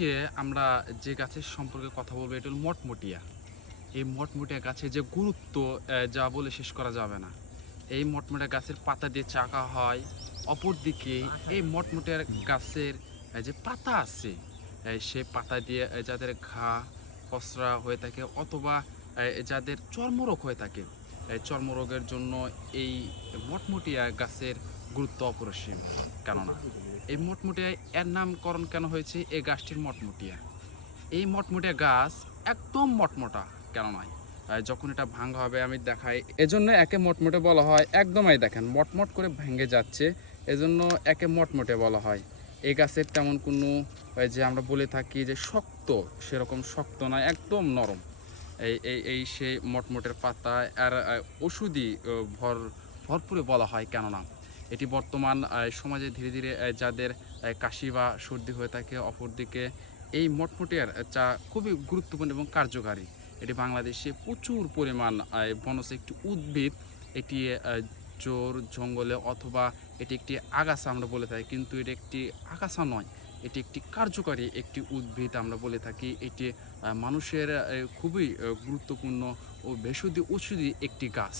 আজকে আমরা যে গাছের সম্পর্কে কথা বলবো এটা হলো মটমটিয়া। এই মটমটিয়া গাছের যে গুরুত্ব যা বলে শেষ করা যাবে না। এই মটমটিয়া গাছের পাতা দিয়ে চাকা হয়। অপরদিকে এই মটমটিয়া গাছের যে পাতা আছে সে পাতা দিয়ে যাদের ঘা ফসরা হয়ে থাকে অথবা যাদের চর্মরোগ হয়ে থাকে চর্মরোগের জন্য এই মটমটিয়া গাছের গুরুত্ব অপরিসীম। কেননা এই মটমটিয়া এর নামকরণ কেন হয়েছে এই গাছটির মটমটিয়া। এই মটমটিয়া গাছ একদম মটমোটা কেন নয়, যখন এটা ভাঙা হবে আমি দেখাই। এজন্য একে মটমোটে বলা হয়। একদমই দেখেন মটমট করে ভেঙে যাচ্ছে, এজন্য একে মটমোটে বলা হয়। এই গাছের তেমন কোনো যে আমরা বলে থাকি যে শক্ত, সেরকম শক্ত নয়, একদম নরম। এই এই এই সেই মটমটের পাতা আর ওষুধি ভরপুরে বলা হয়। কেননা এটি বর্তমান সমাজে ধীরে ধীরে যাদের কাশি বা সর্দি হয়ে থাকে, অপরদিকে এই মটমটিয়ার চা খুবই গুরুত্বপূর্ণ এবং কার্যকারী। এটি বাংলাদেশে প্রচুর পরিমাণ বনজ একটি উদ্ভিদ। এটি জোর জঙ্গলে অথবা এটি একটি আগাছা আমরা বলে থাকি, কিন্তু এটি একটি আগাছা নয়, এটি একটি কার্যকারী একটি উদ্ভিদ আমরা বলে থাকি। এটি মানুষের খুবই গুরুত্বপূর্ণ ও ভেষজ ঔষধি একটি গাছ।